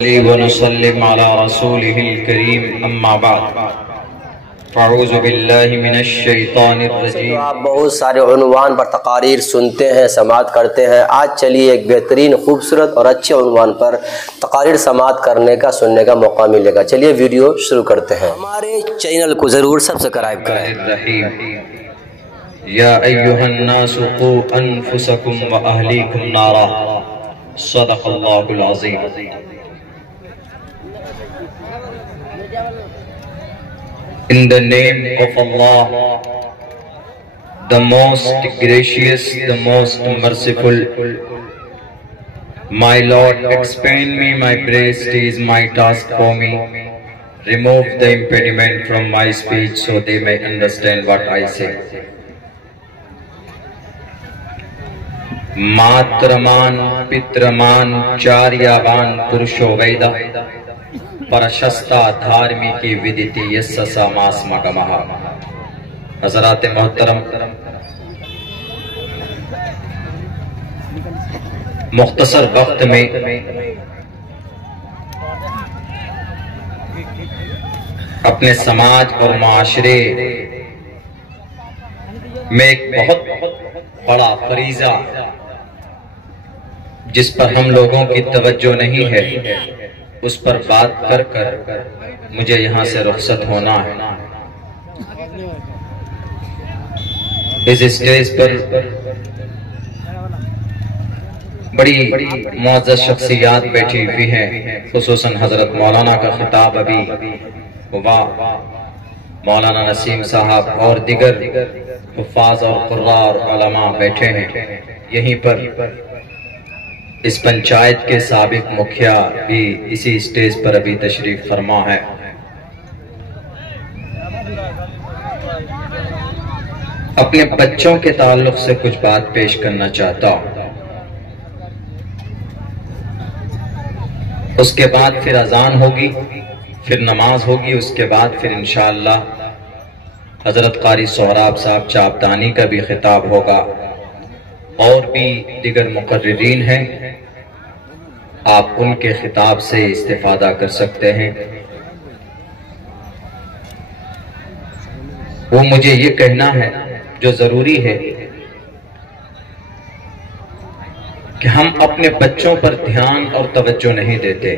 ونسلم على رسوله الكريم اما بعد فاعوذ باللہ من الشیطان الرجیم۔ آپ بہت سارے عنوان پر تقاریر سنتے ہیں، سماعت کرتے ہیں۔ آج چلیے ایک بہترین، خوبصورت اور اچھے عنوان پر تقاریر سماعت کرنے کا، سننے کا موقع ملے گا۔ چلیے ویڈیو شروع کرتے ہیں۔ ہمارے چینل کو ضرور سبسکرائب کریں۔ یا ایہا الناس قوا انفسکم و اہلیکم نارا، صدق اللہ العظیم۔ In the name of Allah, the most gracious, the most merciful. My Lord, expand me my breast is my task for me. Remove the impediment from my speech so they may understand what I say. Matraman, Pitraman, Charyavan, Purusho Veda. پرشستہ دھارمی کی ودیتی یسسا ماس مگمہا۔ حضرات محترم، مختصر وقت میں اپنے سماج اور معاشرے میں ایک بہت بڑا فریضہ جس پر ہم لوگوں کی توجہ نہیں ہے، اس پر بات کر کر مجھے یہاں سے رخصت ہونا ہے۔ اس اسٹیج پر بڑی معزز شخصیات بیٹھی ہوئی ہیں، خصوصاً حضرت مولانا کا خطاب ابھی ہوا، مولانا نسیم صاحب اور دیگر حفاظ اور قراء اور علماء بیٹھے ہیں۔ یہیں پر اس پنچایت کے سابق مکھیا بھی اسی اسٹیج پر ابھی تشریف فرما ہے۔ اپنے بچوں کے تعلق سے کچھ بات پیش کرنا چاہتا ہوں، اس کے بعد پھر اذان ہوگی، پھر نماز ہوگی، اس کے بعد پھر انشاءاللہ حضرت قاری سہراب صاحب چاپدانی کا بھی خطاب ہوگا، اور بھی دیگر مقررین ہیں، آپ ان کے خطاب سے استفادہ کر سکتے ہیں۔ وہ مجھے یہ کہنا ہے جو ضروری ہے کہ ہم اپنے بچوں پر دھیان اور توجہ نہیں دیتے۔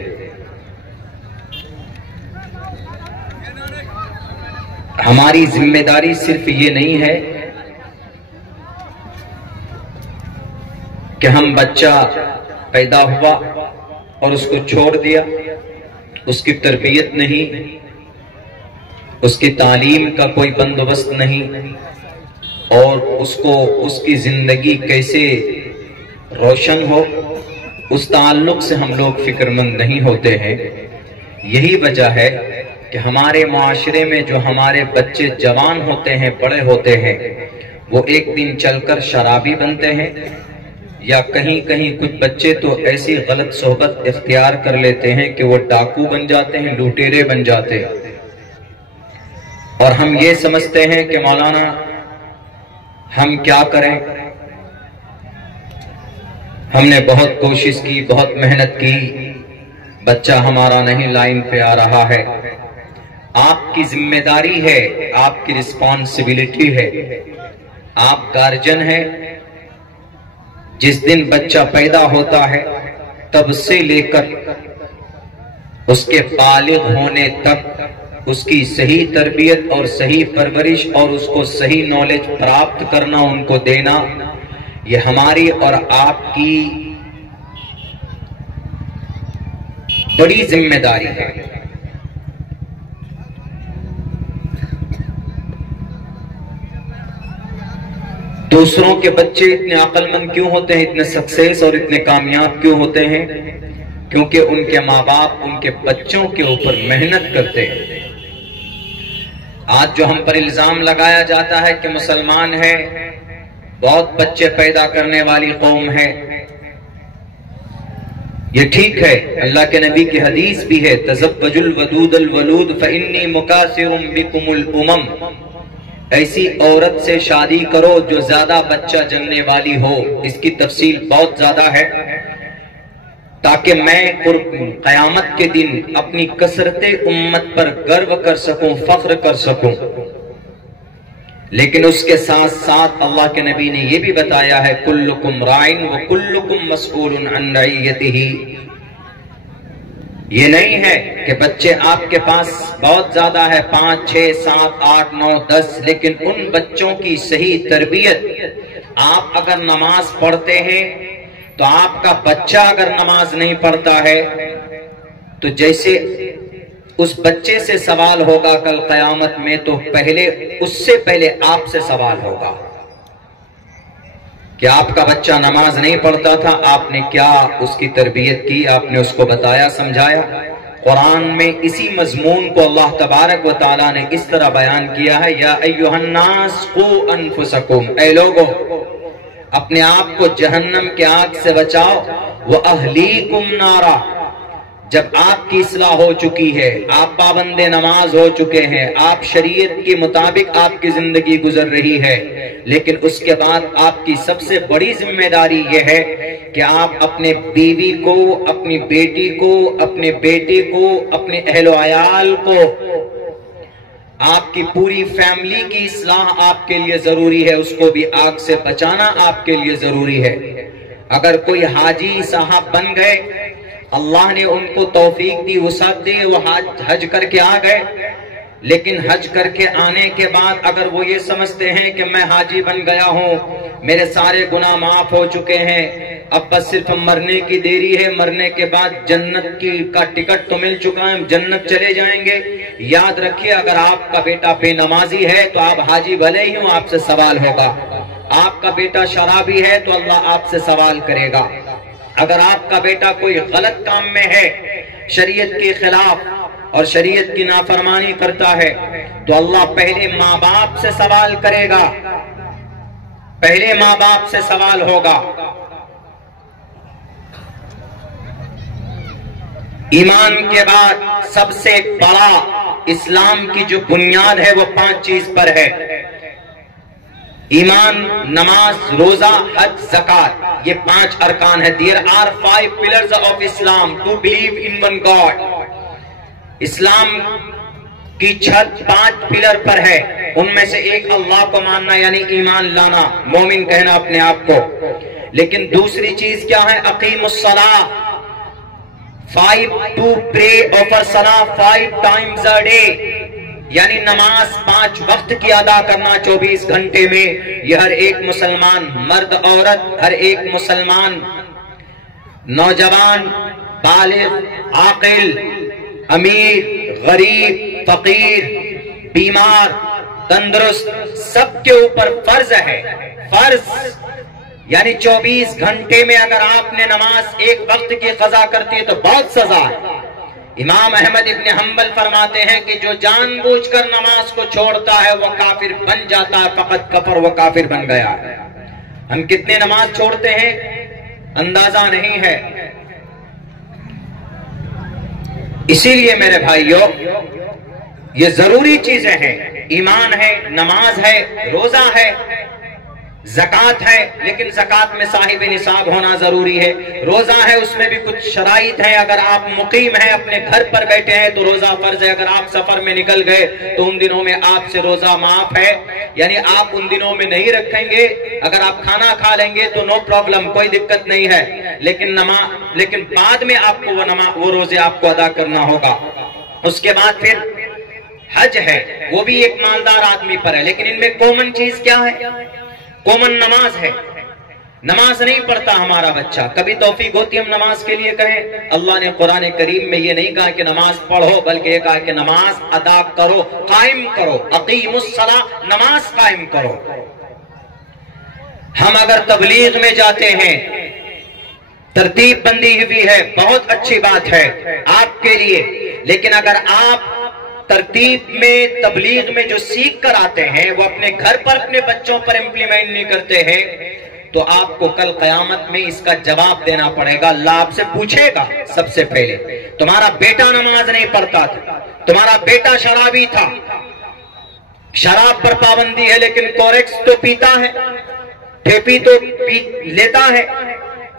ہماری ذمہ داری صرف یہ نہیں ہے کہ ہم بچہ پیدا ہوا اور اس کو چھوڑ دیا، اس کی تربیت نہیں، اس کی تعلیم کا کوئی بندوبست نہیں، اور اس کی زندگی کیسے روشن ہو، اس تعلق سے ہم لوگ فکر مند نہیں ہوتے ہیں۔ یہی وجہ ہے کہ ہمارے معاشرے میں جو ہمارے بچے جوان ہوتے ہیں، بڑے ہوتے ہیں، وہ ایک دن چل کر شرابی بنتے ہیں، یا کہیں کہیں کچھ بچے تو ایسی غلط صحبت اختیار کر لیتے ہیں کہ وہ ڈاکو بن جاتے ہیں، لوٹیرے بن جاتے ہیں، اور ہم یہ سمجھتے ہیں کہ مولانا ہم کیا کریں، ہم نے بہت کوشش کی، بہت محنت کی، بچہ ہمارا نہیں لائن پہ آ رہا ہے۔ آپ کی ذمہ داری ہے، آپ کی رسپانسبلٹی ہے، آپ گارجن ہیں۔ جس دن بچہ پیدا ہوتا ہے تب سے لے کر اس کے بالغ ہونے تک اس کی صحیح تربیت اور صحیح پرورش اور اس کو صحیح نالج پراپت کرنا، ان کو دینا، یہ ہماری اور آپ کی بڑی ذمہ داری ہے۔ دوسروں کے بچے اتنے عقل مند کیوں ہوتے ہیں، اتنے سکسیس اور اتنے کامیاب کیوں ہوتے ہیں؟ کیونکہ ان کے ماں باپ ان کے بچوں کے اوپر محنت کرتے ہیں۔ آج جو ہم پر الزام لگایا جاتا ہے کہ مسلمان ہے، بہت بچے پیدا کرنے والی قوم ہے، یہ ٹھیک ہے، اللہ کے نبی کی حدیث بھی ہے، تزوجوا الودود الولود فإنی مکاثر بکم الامم، ایسی عورت سے شادی کرو جو زیادہ بچہ جننے والی ہو۔ اس کی تفصیل بہت زیادہ ہے، تاکہ میں قیامت کے دن اپنی کثرت امت پر گرو کر سکوں، فخر کر سکوں۔ لیکن اس کے ساتھ ساتھ اللہ کے نبی نے یہ بھی بتایا ہے کلکم رائن وکلکم مسئول عن رعیتہ۔ یہ نہیں ہے کہ بچے آپ کے پاس بہت زیادہ ہے، 5 6 7 8 9 10، لیکن ان بچوں کی صحیح تربیت، آپ اگر نماز پڑھتے ہیں تو آپ کا بچہ اگر نماز نہیں پڑھتا ہے تو جیسے اس بچے سے سوال ہوگا کل قیامت میں، تو اس سے پہلے آپ سے سوال ہوگا کہ آپ کا بچہ نماز نہیں پڑھتا تھا، آپ نے کیا اس کی تربیت کی، آپ نے اس کو بتایا سمجھایا۔ قرآن میں اسی مضمون کو اللہ تبارک و تعالیٰ نے اس طرح بیان کیا ہے، یا ایھا الناس قوا انفسکم، اے لوگو اپنے آپ کو جہنم کے آگ سے بچاؤ، وَأَهْلِيكُمْ نَارًا، جب آپ کی اصلاح ہو چکی ہے، آپ پابند نماز ہو چکے ہیں، آپ شریعت کے مطابق آپ کی زندگی گزر رہی ہے، لیکن اس کے بعد آپ کی سب سے بڑی ذمہ داری یہ ہے کہ آپ اپنے بیوی کو، اپنی بیٹی کو، اپنے بیٹے کو، اپنے اہل و عیال کو، آپ کی پوری فیملی کی اصلاح آپ کے لیے ضروری ہے، اس کو بھی آگ سے بچانا آپ کے لیے ضروری ہے۔ اگر کوئی حاجی صاحب بن گئے، اللہ نے ان کو توفیق دی، وسعت دی، وہ حج کر کے آ گئے، لیکن حج کر کے آنے کے بعد اگر وہ یہ سمجھتے ہیں کہ میں حاجی بن گیا ہوں، میرے سارے گناہ معاف ہو چکے ہیں، اب بس صرف مرنے کی دیری ہے، مرنے کے بعد جنت کا ٹکٹ تو مل چکا ہے، جنت چلے جائیں گے، یاد رکھیے اگر آپ کا بیٹا بے نمازی ہے تو آپ حاجی بھلے ہی ہوں، آپ سے سوال ہوگا۔ آپ کا بیٹا شرابی ہے تو اللہ آپ سے سوال کرے گا۔ اگر آپ کا بیٹا کوئی غلط کام میں ہے، شریعت کے خلاف اور شریعت کی نافرمانی کرتا ہے، تو اللہ پہلے ماں باپ سے سوال کرے گا، پہلے ماں باپ سے سوال ہوگا۔ ایمان کے بعد سب سے بڑا اسلام کی جو بنیاد ہے وہ 5 چیز پر ہے، ایمان، نماز، روزہ، حج، زکات، یہ 5 ارکان ہے۔ There are 5 pillars of Islam to believe in one God۔ اسلام کی چھت 5 پلر پر ہے، ان میں سے ایک اللہ کو ماننا یعنی ایمان لانا، مومن کہنا اپنے آپ کو۔ لیکن دوسری چیز کیا ہے؟ اقیم الصلاۃ، 5 to pray over salah 5 times a day، یعنی نماز 5 وقت کی ادا کرنا 24 گھنٹے میں۔ یہ ہر ایک مسلمان، مرد عورت، ہر ایک مسلمان، نوجوان، بالغ، عاقل، امیر، غریب، فقیر، بیمار، تندرست، سب کے اوپر فرض ہے۔ فرض یعنی 24 گھنٹے میں اگر آپ نے نماز ایک وقت کی قضا کرتی ہے تو بہت سزا ہے۔ امام احمد ابن حنبل فرماتے ہیں کہ جو جان بوجھ کر نماز کو چھوڑتا ہے وہ کافر بن جاتا ہے، فقط کفر، وہ کافر بن گیا ہے۔ ہم کتنے نماز چھوڑتے ہیں اندازہ نہیں ہے۔ اسی لیے میرے بھائیوں یہ ضروری چیزیں ہیں، ایمان ہے، نماز ہے، روزہ ہے، زکات ہے، لیکن زکات میں صاحب نصاب ہونا ضروری ہے۔ روزہ ہے، اس میں بھی کچھ شرائط ہیں، اگر آپ مقیم ہیں، اپنے گھر پر بیٹھے ہیں تو روزہ فرض ہے، اگر آپ سفر میں نکل گئے تو ان دنوں میں آپ سے روزہ معاف ہے، یعنی آپ ان دنوں میں نہیں رکھیں گے۔ اگر آپ کھانا کھا لیں گے تو نو پرابلم، کوئی دقت نہیں ہے، لیکن بعد میں آپ کو وہ روزے آپ کو ادا کرنا ہوگا۔ اس کے بعد پھر حج ہے، وہ بھی ایک مالدار آدمی پر ہے، لیکن ان میں کامن چیز کیا ہے؟ کامن نماز ہے۔ نماز نہیں پڑھتا ہمارا بچہ، کبھی توفیق ہوتی ہم نماز کے لیے کہیں؟ اللہ نے قرآن کریم میں یہ نہیں کہا کہ نماز پڑھو، بلکہ یہ کہا کہ نماز ادا کرو، قائم کرو، اقیم الصلاۃ، نماز قائم کرو۔ ہم اگر تبلیغ میں جاتے ہیں، ترتیب بندی ہوئی ہے، بہت اچھی بات ہے آپ کے لیے، لیکن اگر آپ ترتیب میں، تبلیغ میں جو سیکھ کر آتے ہیں وہ اپنے گھر پر اپنے بچوں پر امپلیمنٹ نہیں کرتے ہیں تو آپ کو کل قیامت میں اس کا جواب دینا پڑے گا۔ اللہ آپ سے پوچھے گا سب سے پہلے، تمہارا بیٹا نماز نہیں پڑھتا تھا، تمہارا بیٹا شرابی تھا، شراب پر پابندی ہے لیکن کوریکس تو پیتا ہے، ٹھیپی تو لیتا ہے،